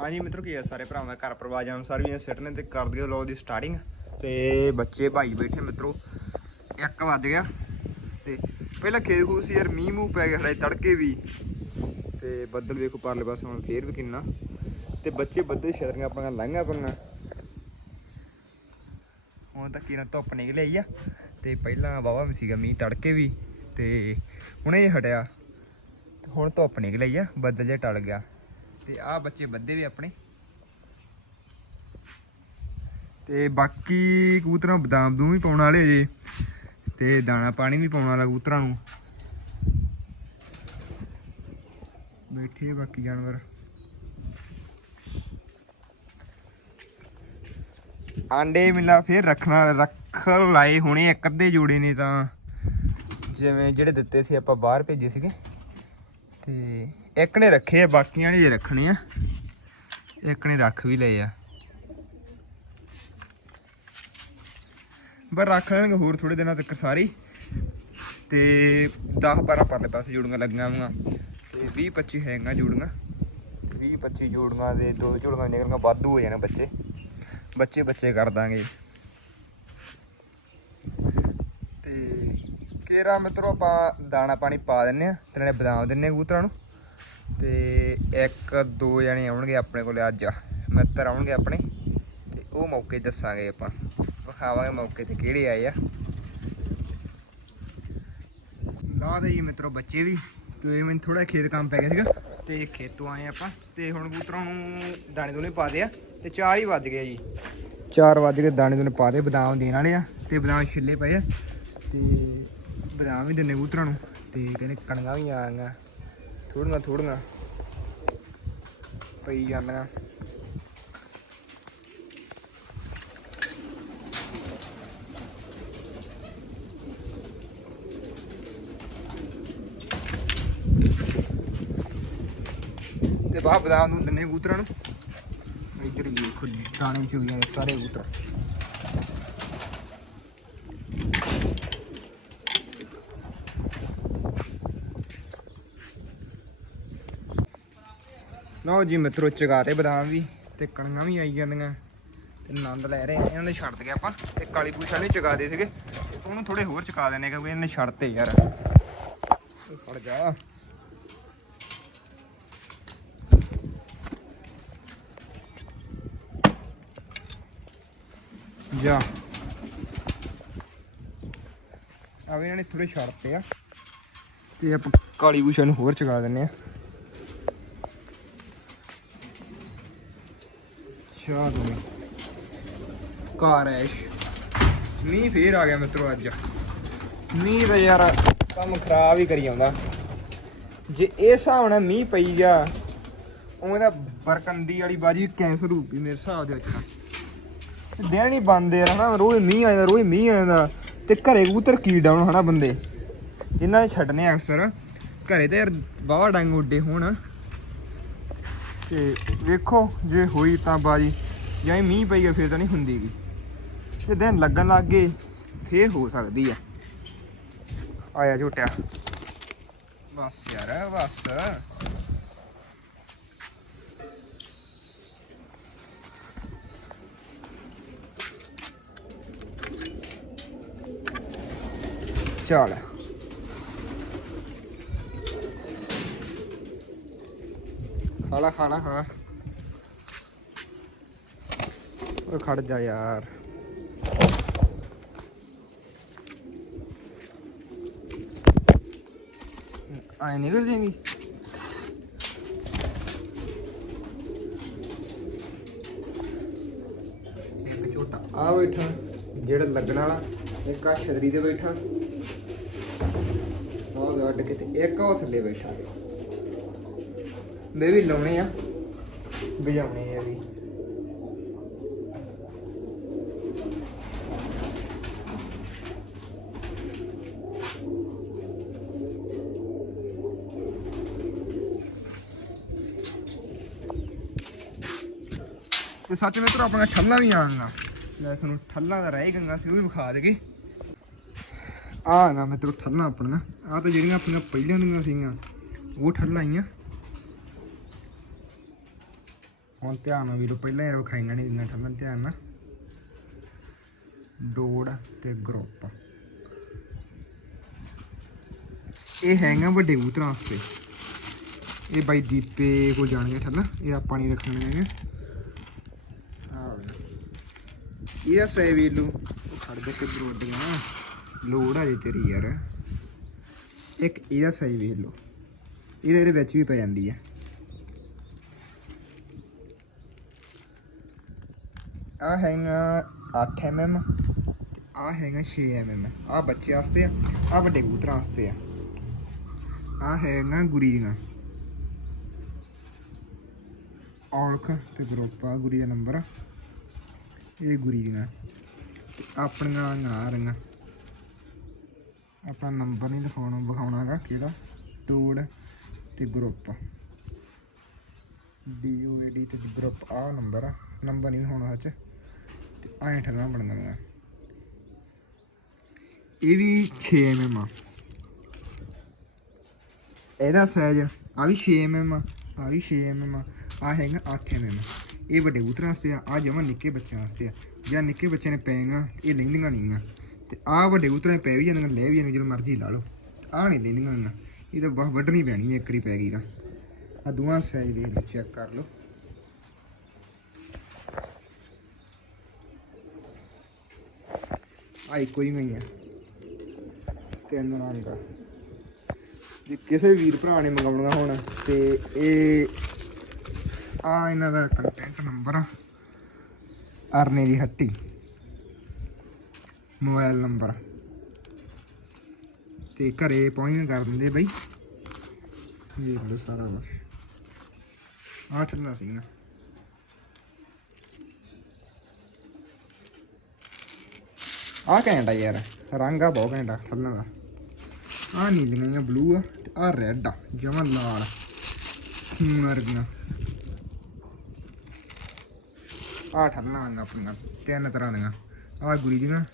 ਹਾਂਜੀ ਮਿੱਤਰੋ ਕੀ ਆ, ਸਾਰੇ ਭਰਾਵਾਂ ਦਾ ਘਰ ਪਰਿਵਾਰ ਜਾਨ ਸਾਰ ਵੀ ਸਿੱਟ ਨੇ ਤੇ ਕਰ ਦਿਓ ਲੋ ਦੀ ਸਟਾਰਟਿੰਗ ਤੇ ਬੱਚੇ ਭਾਈ ਬੈਠੇ ਮਿੱਤਰੋ 1 ਵੱਜ ਗਿਆ। ਤੇ ਪਹਿਲਾਂ ਖੇਤ ਖੂਤ ਸੀ ਯਾਰ, ਮੀਂਹ ਮੂੰਹ ਪੈ ਗਿਆ ਖੜਾ ਤੜਕੇ ਵੀ। ਤੇ ਬੱਦਲ ਵੇਖੋ ਪਰਲੇ ਪਾਸੇ, ਹੁਣ ਫੇਰ ਵੀ ਕਿੰਨਾ। ਤੇ ਬੱਚੇ ਬੱਦੇ ਛਤਰੀਆਂ ਆਪਣੀਆਂ, ਲਾਈਆਂ ਪਈਆਂ ਹੁਣ ਤਾਂ ਕਿਰਨ ਧੁੱਪ ਨਿਕਲ ਆਈ ਆ। ਤੇ ਪਹਿਲਾਂ ਵਾਵਾ ਵੀ ਸੀਗਾ ਮੀਂਹ, ਤੜਕੇ ਵੀ। ਤੇ ਹੁਣੇ ਹਟਿਆ। ਤੇ ਹੁਣ ਧੁੱਪ ਨਿਕਲ ਆਈ ਆ, ਬੱਦਲ ਜਿਹਾ ਟਲ ਗਿਆ। ਤੇ ਆਹ ਬੱਚੇ ਵੱਧੇ ਵੀ ਆਪਣੇ। ਤੇ ਬਾਕੀ ਕਬੂਤਰਾਂ ਬਦਾਮ ਦੂੰ ਵੀ ਪਾਉਣ ਵਾਲੇ ਜੇ। ਤੇ ਦਾਣਾ ਪਾਣੀ ਵੀ ਪਾਉਣ ਵਾਲਾ ਕਬੂਤਰਾਂ ਨੂੰ। ਬੈਠੇ ਬਾਕੀ ਜਾਨਵਰ। ਆਂਡੇ ਮਿਲਾ ਫੇਰ ਰੱਖਣਾ ਰੱਖ ਲਾਏ ਹੋਣੇ ਇੱਕ ਅੱਧੇ ਜੋੜੇ ਨੇ ਤਾਂ। ਜਿਵੇਂ ਜਿਹੜੇ ਦਿੱਤੇ ਸੀ ਆਪਾਂ ਬਾਹਰ ਭੇਜੇ ਸੀਗੇ। ਤੇ ਇੱਕ ਨੇ ਰੱਖੇ ਆ, ਬਾਕੀਆਂ ਨੇ ਜੇ ਰੱਖਣੇ ਆ। ਇੱਕ ਨੇ ਰੱਖ ਵੀ ਲਏ ਆ। ਪਰ ਰੱਖ ਲੈਣਗੇ ਹੋਰ ਥੋੜੇ ਦਿਨਾਂ ਤੱਕ ਸਾਰੀ। ਤੇ 10 12 ਪਰਲੇ ਪਾਸੇ ਜੋੜੀਆਂ ਲੱਗੀਆਂ ਹੋਈਆਂ। ਤੇ 20 25 ਹੈਗਾ ਜੋੜੀਆਂ। 20 25 ਜੋੜੀਆਂ ਦੇ ਦੋ ਜੋੜੀਆਂ ਨਿਕਲਣਗੀਆਂ ਵਾਧੂ ਹੋ ਜਾਣੇ ਬੱਚੇ। ਬੱਚੇ ਬੱਚੇ ਕਰ ਦਾਂਗੇ। ਤੇ ਕੇਰਾ ਮਿੱਤਰੋ ਆਪਾਂ ਦਾਣਾ ਪਾਣੀ ਪਾ ਦਿੰਨੇ ਆ। ਤੇ ਨਾਲੇ ਬਦਾਮ ਦਿੰਨੇ ਆ ਕਬੂਤਰਾਂ ਨੂੰ। ਤੇ ਇੱਕ, ਦੋ ਜਣੇ ਆਉਣਗੇ ਆਪਣੇ ਕੋਲੇ ਅੱਜ। ਮਿੱਤਰ ਆਉਣਗੇ ਆਪਣੇ, ਤੇ ਉਹ ਮੌਕੇ ਦੱਸਾਂਗੇ ਆਪਾਂ। ਵਿਖਾਵਾਂਗੇ ਮੌਕੇ ਤੇ ਕਿਹੜੇ ਆਏ ਆ। ਲਾ ਦੇ ਜੀ ਮਿੱਤਰੋ ਬੱਚੇ ਵੀ, ਤੇ ਮੈਨੂੰ ਥੋੜਾ ਖੇਤ ਕੰਮ ਪੈ ਗਿਆ ਸੀਗਾ, ਤੇ ਖੇਤੋਂ ਆਏ ਆਪਾਂ। ਤੇ ਹੁਣ ਕਬੂਤਰਾਂ ਨੂੰ ਦਾਣੇ ਦੋਨੇ ਪਾ ਦੇ ਆ, ਤੇ 4 ਹੀ ਵੱਜ ਗਏ ਜੀ। 4 ਵੱਜ ਕੇ ਦਾਣੇ ਦੋਨੇ ਪਾ ਦੇ, ਬਦਾਮ ਦੇਣ ਵਾਲੇ ਆ, ਤੇ ਬਦਾਮ ਛਿੱਲੇ ਪਏ ਆ, ਤੇ ਬਦਾਮ ਵੀ ਦਿੰਨੇ ਕਬੂਤਰਾਂ ਨੂੰ, ਤੇ ਕਹਿੰਦੇ ਕਣੀਆਂ ਵੀ ਆ ਥੋੜੀਆਂ ਥੋੜੀਆਂ ਪਈ ਜਾਂਦੀਆਂ ਤੇ ਬਾਹ ਬਦਾਮ ਨੂੰ ਦਿੰਨੇ ਕਬੂਤਰਾਂ ਨੂੰ। ਇੱਧਰ ਵੀ ਦੇਖੋ ਦਾਣੇ ਚੁਗੀਆਂ ਸਾਰੇ ਕਬੂਤਰ ਲਓ ਜੀ, ਮਿੱਤਰੋ, ਚਗਾਤੇ ਬਦਾਮ ਵੀ ਤੇ ਕਣੀਆਂ ਵੀ ਆਈ ਜਾਂਦੀਆਂ ਤੇ ਆਨੰਦ ਲੈ ਰਹੇ ਆ ਇਹਨਾਂ ਨੇ ਛੱਡ ਦਗੇ ਆਪਾਂ ਤੇ ਕਾਲੀ ਪੂਛ ਵਾਲੇ ਚਗਾਦੇ ਸੀਗੇ। ਉਹਨੂੰ ਥੋੜੇ ਹੋਰ ਚਕਾ ਦੇਣੇ ਕਿਉਂਕਿ ਇਹਨੇ ਛੱਡਤੇ ਯਾਰ। ਉਹ ਫੜ ਜਾ। ਜਾ। ਆ ਇਹਨਾਂ ਨੇ ਥੋੜੇ ਛੱਡਤੇ ਆ। ਤੇ ਆਪਾਂ ਕਾਲੀ ਪੂਛ ਨੂੰ ਹੋਰ ਚਗਾ ਦਿੰਨੇ ਆ ਦੋ ਕਾਰੈਸ਼ ਮੀਂਹ ਫੇਰ ਆ ਗਿਆ ਮਿੱਤਰੋ ਅੱਜ। ਮੀਂਹ ਤਾਂ ਯਾਰ ਕੰਮ ਖਰਾਬ ਹੀ ਕਰੀ ਜਾਂਦਾ। ਜੇ ਇਹ ਹਿਸਾਬ ਨਾਲ ਮੀਂਹ ਪਈ ਗਿਆ ਉਹਦਾ ਬਰਕੰਦੀ ਵਾਲੀ ਬਾਜੀ ਕੈਂਸਰ ਹੋਊਗੀ ਮੇਰੇ ਹਿਸਾਬ ਦੇ ਵਿੱਚ ਤਾਂ। ਦਿਨ ਨਹੀਂ ਬੰਦੇ ਯਾਰ ਹਨਾ? ਰੋਜ਼ ਮੀਂਹ ਆ ਜਾਂਦਾ ਰੋਜ਼ ਮੀਂਹ ਆ ਜਾਂਦਾ। ਤੇ ਘਰੇ ਕਬੂਤਰ ਕੀ ਡਾਉਣ ਹਨਾ ਬੰਦੇ? ਜਿਨ੍ਹਾਂ ਨੇ ਛੱਡਨੇ ਆ ਅਕਸਰ। ਘਰੇ ਤੇ ਯਾਰ ਬਾਵਾ ਡੰਗ ਉੱਡੇ ਹੋਣ। ਤੇ ਵੇਖੋ, ਜੇ ਹੋਈ ਤਾਂ ਬਾਜੀ ਜਾਂ ਮੀਂਹ ਪਈ ਗਿਆ ਫਿਰ ਤਾਂ ਨਹੀਂ ਹੁੰਦੀਗੀ ਤੇ ਦਿਨ ਲੱਗਣ ਲੱਗ ਗਏ, ਫੇਰ ਹੋ ਸਕਦੀ ਆ। ਆਇਆ ਝੂਟਿਆ। ਬਸ ਯਾਰ, ਬਸ। ਚੱਲ। ਖਾਣਾ ਖਾਣਾ ਖਾ ਓਏ ਖੜ ਜਾ ਯਾਰ। ਆਏ ਨਿਕਲ ਜਾਏਗੀ ਇੱਕ ਛੋਟਾ ਆ ਬੈਠਾ, ਜਿਹੜਾ ਲੱਗਣ ਵਾਲਾ, ਇੱਕ ਆ ਛਤਰੀ ਤੇ ਬੈਠਾ। ਉਹ ਗੱਡ ਕੇ ਇੱਕ ਉਹ ਥੱਲੇ ਬੈਠਾ। ਮੈਂ ਵੀ ਲਾਉਣੇ ਆ। ਵਜਾਉਣੇ ਆ ਵੀ। ਤੇ ਸੱਚ ਵਿੱਚ ਆਪਣਾ ਠੱਲਾ ਵੀ ਆਣਾ ਲੈ। ਤੁਹਾਨੂੰ ਠੱਲਾ ਦਾ ਰਹਿ ਗੰਗਾ ਸੀ, ਉਹ ਵੀ ਵਿਖਾ ਦੇਗੇ। ਆ ਨਾ ਮਿੱਤਰੋ, ਠੱਲਾ ਆਪਣੀਆਂ ਆ ਤਾਂ ਜਿਹੜੀਆਂ ਆਪਣੀਆਂ ਪਹਿਲਾਂ ਦੀਆਂ ਸੀਗੀਆਂ, ਉਹ ਠੱਲਾਂ ਆਈਆਂ। ਹੁਣ ਧਿਆਨ ਨਾਲ ਵੀਰੋ, ਪਹਿਲਾਂ ਯਾਰ ਵਿਖਾਈਆਂ ਨਹੀਂ ਦਿੰਦਾ ਠੰਮਨ ਧਿਆਨ ਨਾਲ। ਡੋੜ ਤੇ ਗਰੁੱਪ। ਇਹ ਹੈਗਾ ਵੱਡੇ ਕਬੂਤਰਾਂ ਵਾਸਤੇ। ਇਹ ਬਾਈ ਦੀਪੇ ਕੋਲ ਜਾਣਗੇ ਠੱਲਾ ਇਹ ਆਪਾਂ ਨਹੀਂ ਰੱਖਣੇ ਹੈਗੇ। ਆਹ ਵੇ। ਇਹ ਸੈ ਵੇਲੂ ਖੜ ਦੇ ਕਿਧਰ ਉੱਡੀਆਂ। ਲੋੜ ਆ ਜੇ ਤੇਰੀ ਯਾਰ। ਇੱਕ ਇਹਦਾ ਸਹੀ ਵੇਖ ਲਓ ਇਹਦੇ ਵਿੱਚ ਵੀ ਪੈ ਜਾਂਦੀ ਹੈ ਆ ਹੈਗਾ 8 mm ਆ ਹੈਗਾ 6 mm ਆ। ਬੱਚੇ ਵਾਸਤੇ ਆ ਆ ਵੱਡੇ ਕਬੂਤਰਾਂ ਵਾਸਤੇ ਆ। ਆ ਹੈਗਾ ਗੁਰੀ ਔਲਖ ਤੇ ਗਰੁੱਪ ਆ, ਗੁਰੀ ਦਾ ਨੰਬਰ ਇਹ ਗੁਰੀ ਦੀਆਂ ਆਪਣੀਆਂ ਨਾ ਰਹੀਆਂ। ਆਪਣਾ ਨੰਬਰ ਨਹੀਂ ਦਿਖਾਉਣਾ, ਵਿਖਾਉਣਾ ਹੈਗਾ ਕਿਹੜਾ। ਟੂਡ ਤੇ group. D O A D ਤੇ ਗਰੁੱਪ, ਆ ਨੰਬਰ ਆ। ਨੰਬਰ ਨਹੀਂ ਹੋਣਾ ਸੱਚ। ਤੇ ਐਂ ਠਰਨਾ ਬਣਨਾ ਇਹ ਵੀ 6 mm ਆ। ਇਹਦਾ ਸਾਈਜ਼ ਆ ਵੀ 6 mm ਆ ਆ ਵੀ 6 mm ਆ ਆ ਹੈਗਾ 8 mm ਇਹ ਵੱਡੇ ਕਬੂਤਰਾਂ ਵਾਸਤੇ ਆ ਆ ਜਮਾਂ ਨਿੱਕੇ ਬੱਚਿਆਂ ਵਾਸਤੇ ਆ। ਜਾਂ ਨਿੱਕੇ ਬੱਚੇ ਨੇ ਪੈਗਾ ਇਹ ਲੈਂਦੀਆਂ ਨਹੀਂ ਆ ਤੇ ਆ ਵੱਡੇ ਕਬੂਤਰਾਂ ਦੇ ਪੈ ਵੀ ਜਾਂਦੀਆਂ, ਲੈ ਵੀ ਜਾਂਦੀਆਂ, ਜਦੋਂ ਮਰਜ਼ੀ ਲਾ ਲਓ। ਆ ਨਹੀਂ ਲੈਂਦੀਆਂ ਗੀਆਂ। ਇਹ ਤਾਂ ਬਸ ਵੱਢਣੀ ਪੈਣੀ ਹੈ ਇੱਕ ਪੈ ਗਈ ਤਾਂ। ਆ ਦੋਵਾਂ ਸਾਈਜ਼ ਦੇ ਚੈੱਕ ਕਰ ਲਓ। ਆ ਇੱਕੋ ਹੀ ਨਹੀਂ ਆ ਤਿੰਨ ਰੰਗ ਦਾ। ਜੇ ਕਿਸੇ ਵੀਰ ਭਰਾ ਨੇ ਮੰਗਾਉਣਾ ਹੁਣ ਤੇ ਇਹ ਆ ਇਹਨਾਂ ਦਾ ਕੰਟੈਂਟ ਨੰਬਰ ਆ। ਅਰਨੇ ਦੀ ਹੱਟੀ। ਮੋਬਾਈਲ ਨੰਬਰ ਤੇ ਘਰੇ ਪਹੁੰਚ ਕਰ ਦਿੰਦੇ ਬਈ। ਦੇਖ ਲਓ ਸਾਰਾ ਕੁਛ। ਆਹ ਠੰਡਾ ਸੀਗਾ। ਆ ਘੈਂਟਾ ਯਾਰ, ਰੰਗ ਆ ਬਹੁਤ ਘੈਂਟਾ ਠੰਡਾ ਦਾ। ਆ ਨੀਲੀਆਂ ਬਲੂ ਆ, ਤੇ ਆ ਰੈੱਡ ਆ, ਜਮਾਂ ਲਾਲ, ਖੂਨ ਵਰਗੀਆਂ। ਆ ਠੰਡਾ ਆਂਗਾ ਆਪਣੀਆਂ, ਤਿੰਨ ਤਰ੍ਹਾਂ ਦੀਆਂ। ਆ ਗੁਰੀ ਦੀਆਂ,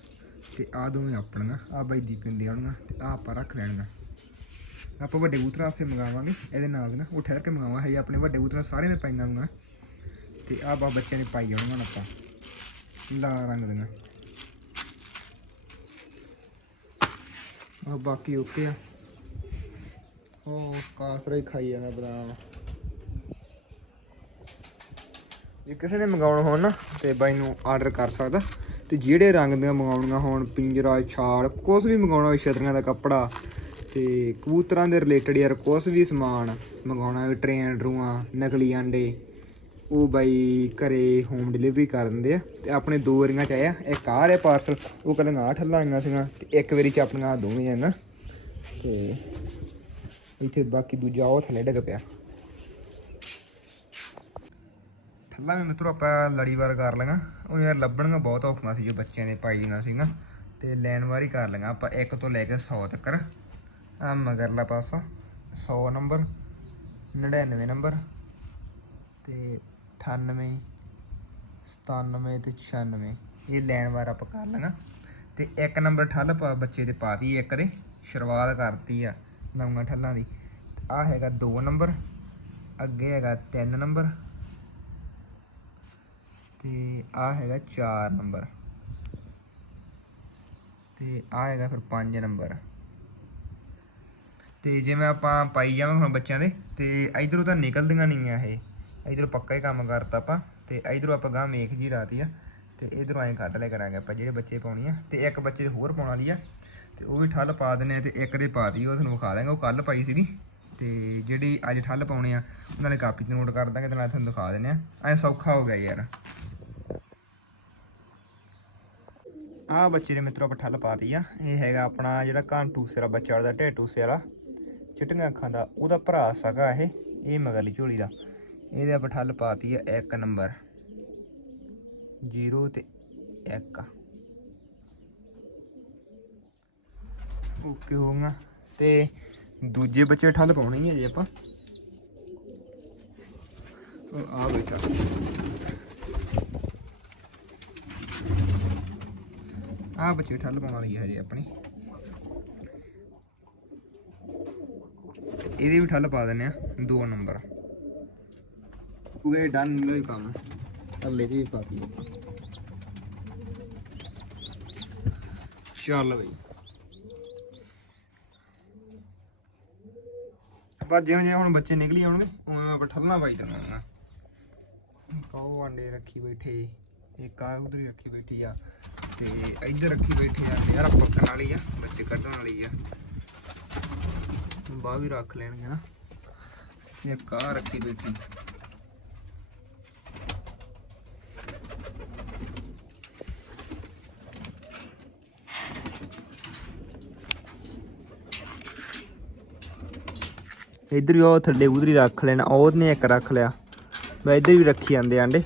ਤੇ ਆ ਦੋਵੇਂ ਆਪਣੀਆਂ। ਆ ਬਾਈ ਦੀਪਨ ਦੀਆਂ ਆਉਣੀਆਂ ਤੇ ਆ ਆਪਾਂ ਰੱਖ ਲੈਣੀਆਂ। ਆਪਾਂ ਵੱਡੇ ਕਬੂਤਰਾਂ ਵਾਸਤੇ ਮੰਗਾਵਾਂਗੇ, ਇਹਦੇ ਨਾਲ ਦੀਆਂ ਉਹ ਠਹਿਰ ਕੇ ਮੰਗਾਵਾਂ ਹੈ ਆਪਣੇ ਵੱਡੇ ਕਬੂਤਰਾਂ ਸਾਰਿਆਂ ਦੇ ਪਾਈਆਂ ਹੋਈਆਂ। ਤੇ ਆ ਬਾ ਬੱਚਿਆਂ ਨੇ ਪਾਈ ਜਾਣੀਆਂ ਆਪਾਂ, ਲਾਲ ਰੰਗ ਦੀਆਂ। ਆ ਬਾਕੀ ਓਕੇ ਆ। ਉਹ ਕਾਸਰਾ ਹੀ ਖਾਈ ਜਾਂਦਾ ਬਦਾਮ। ਜੇ ਕਿਸੇ ਨੇ ਮੰਗਾਉਣਾ ਹੋਣ ਨਾ, ਤੇ ਬਾਈ ਨੂੰ ਆਰਡਰ ਕਰ ਸਕਦਾ। ਤੇ ਜਿਹੜੇ ਰੰਗ ਦੀਆਂ ਮੰਗਾਉਣੀਆਂ ਹੋਣ, ਪਿੰਜਰਾ, ਛਾਲ, ਕੁਛ ਵੀ ਮੰਗਾਉਣਾ ਹੋਵੇ, ਛਤਰੀਆਂ ਦਾ ਕੱਪੜਾ, ਤੇ ਕਬੂਤਰਾਂ ਦੇ ਰਿਲੇਟਡ ਯਾਰ ਕੁਛ ਵੀ ਸਮਾਨ ਮੰਗਾਉਣਾ ਹੋਵੇ, ਟ੍ਰੇਨ ਡਰੂਆਂ ਨਕਲੀ ਆਂਡੇ। ਉਹ ਬਾਈ ਘਰੇ ਹੋਮ ਡਿਲੀਵਰੀ ਕਰ ਦਿੰਦੇ ਆ ਤੇ ਆਪਣੇ ਦੋ ਵਾਰੀਆਂ ਚ ਆਇਆ, ਇੱਕ ਆਹ ਰਿਹਾ ਪਾਰਸਲ ਉਹ ਕੱਲੀਆਂ ਆਹ ਠੱਲਾਂ ਆਈਆਂ ਸੀਗੀਆਂ ਤੇ ਇੱਕ ਵਾਰੀ ਚ ਆਪਣੀਆਂ ਆਹ ਦੋਵੇਂ ਆ ਨਾ। ਤੇ ਇੱਥੇ ਬਾਕੀ ਦੂਜਾ ਉਹ ਥੱਲੇ ਡਿੱਗ ਪਿਆ। ਠੱਲਾਂ ਵੀ ਮਿੱਤਰੋ ਆਪਾਂ ਲੜੀਵਾਰ ਕਰ ਲਈਆਂ। ਉਹ ਯਾਰ ਲੱਭਣੀਆਂ ਬਹੁਤ ਔਖੀਆਂ ਸੀ ਜੋ ਬੱਚਿਆਂ ਦੇ ਪਾਈ ਦੀਆਂ ਸੀਗਾ ਤੇ ਲੈਣ ਵਾਰੀ ਕਰ ਲਈਆਂ ਆਪਾਂ, ਇੱਕ ਤੋਂ ਲੈ ਕੇ 100 ਤੱਕ ਆ ਮਗਰਲਾ ਪਾਸਾ 100 ਨੰਬਰ 99 ਨੰਬਰ। ਤੇ 98 97 ਤੇ 96 ਇਹ ਲੈਣ ਵਾਰ ਆਪਾਂ ਕਰ ਲਈਆਂ ਤੇ ਇੱਕ ਨੰਬਰ ਠੱਲ ਪਾ ਬੱਚੇ ਦੇ ਪਾਤੀ ਇੱਕ ਦੇ। ਸ਼ੁਰੂਆਤ ਕਰਤੀ ਆ ਨਵੀਆਂ ਠੱਲਾਂ ਦੀ। ਆ ਹੈਗਾ 2 ਨੰਬਰ ਅੱਗੇ ਹੈਗਾ 3 ਨੰਬਰ ਤੇ ਆ ਹੈਗਾ 4 ਨੰਬਰ ਤੇ ਆ ਹੈਗਾ ਫਿਰ 5 ਨੰਬਰ ਤੇ ਜਿਵੇਂ ਆਪਾਂ ਪਾਈ ਜਾਵਾਂਗੇ ਹੁਣ ਬੱਚਿਆਂ ਦੇ, ਤੇ ਇਧਰੋਂ ਤਾਂ ਨਿਕਲਦੀਆਂ ਨਹੀਂ ਆ ਇਹ। ਇਧਰੋਂ ਪੱਕਾ ਹੀ ਕੰਮ ਕਰਤਾ ਆਪਾਂ, ਤੇ ਇਧਰੋਂ ਆਪਾਂ ਗਾਂ ਮੇਖ ਜੀ ਰਾਤੀ ਆ, ਤੇ ਇਧਰੋਂ ਐਂ ਕੱਢ ਲੈ ਕਰਾਂਗੇ ਆਪਾਂ ਜਿਹੜੇ ਬੱਚੇ ਪਾਉਣੀ ਆ, ਤੇ ਇੱਕ ਬੱਚੇ ਹੋਰ ਪਾਉਣ ਵਾਲੀ ਆ, ਤੇ ਉਹ ਵੀ ਠੱਲ ਪਾ ਦਿੰਨੇ ਆ ਤੇ ਇੱਕ ਦੇ ਪਾਤੀ, ਉਹ ਤੁਹਾਨੂੰ ਵਿਖਾ ਦਾਂਗੇ ਉਹ ਕੱਲ ਪਾਈ ਸੀਗੀ, ਤੇ ਜਿਹੜੀ ਅੱਜ ਠੱਲ ਪਾਉਣੇ ਆ, ਉਹਨਾਂ ਨੇ ਕਾਪੀ ਤੇ ਨੋਟ ਕਰ ਦਾਂਗੇ ਤੇ ਨਾਲ ਤੁਹਾਨੂੰ ਦਿਖਾ ਦਿੰਨੇ ਆ, ਐ ਸੌਖਾ ਹੋ ਗਿਆ ਯਾਰ। ਆ ਬੱਚੇ ਨੇ ਮਿੱਤਰੋ ਆਪਾਂ ਠੱਲ ਪਾਤੀ ਆ, ਇਹ ਹੈਗਾ ਆਪਣਾ ਜਿਹੜਾ ਕਾਂ ਟੂਸੇ ਵਾਲਾ ਬੱਚਾ ਦਾ ਢੇ ਟੂਸੇ ਵਾਲਾ, ਚਿੱਟੀਆਂ ਅੱਖਾਂ ਦਾ, ਉਹਦਾ ਭਰਾ ਸਗਾ ਇਹ ਇਹ ਮਗਰਲੀ ਝੋਲੀ ਦਾ। ਇਹਦੇ ਆਪਾਂ ਠੱਲ ਪਾਤੀ ਆ ਇੱਕ ਨੰਬਰ। 0 ਤੇ 1 ਓਕੇ ਹੋਊਗਾ ਤੇ ਦੂਜੇ ਬੱਚੇ ਠੱਲ ਪਾਉਣੇ ਹੀ ਹੈ ਜੀ ਆਪਾਂ। ਉਹ ਆ ਬੈਠਾ। ਆ ਬੱਚੇ ਠੱਲ ਪਾਉਣ ਵਾਲੀ ਹੈ ਹਜੇ ਆਪਣੀ। ਤੇ ਇਹਦੀ ਵੀ ਠੱਲ ਪਾ ਦਿੰਨੇ ਆ 2 ਨੰਬਰ। ਪੂਰੇ ਡਨ ਹੋਈ ਕੰਮ। ਥੱਲੇ ਦੀ ਵੀ ਪਾਤੀ ਚੱਲ ਬਈ। ਆਪਾਂ ਜਿਵੇਂ ਜਿਵੇਂ ਹੁਣ ਬੱਚੇ ਨਿਕਲੀ ਆਉਣਗੇ ਉਵੇਂ ਮੈਂ ਪਠਲਣਾ ਪਾਈ ਦਵਾਂਗਾ ਕਾਉ ਆਂਡੇ ਰੱਖੀ ਬੈਠੇ ਇੱਕ ਆ ਉਧਰ ਹੀ ਰੱਖੀ ਬੈਠੀ ਆ ਤੇ ਇੱਧਰ ਰੱਖੀ ਬੈਠੇ ਆ ਯਾਰ ਪੱਕਣ ਵਾਲੀ ਆ ਬੱਚੇ ਕੱਢਣ ਵਾਲੀ ਆ। ਬਾਹ ਵੀ ਰੱਖ ਲੈਣਗੇ ਨਾ। ਇੱਕ ਆ ਰੱਖੀ ਬੈਠੀ। ਇੱਧਰ ਵੀ ਉਹ ਥੱਲੇ ਉਧਰ ਹੀ ਰੱਖ ਲੈਣਾ, ਉਹਨੇ ਇੱਕ ਰੱਖ ਲਿਆ। ਮੈਂ ਇੱਧਰ ਵੀ ਰੱਖੀ ਜਾਂਦੇ ਆਂਡੇ।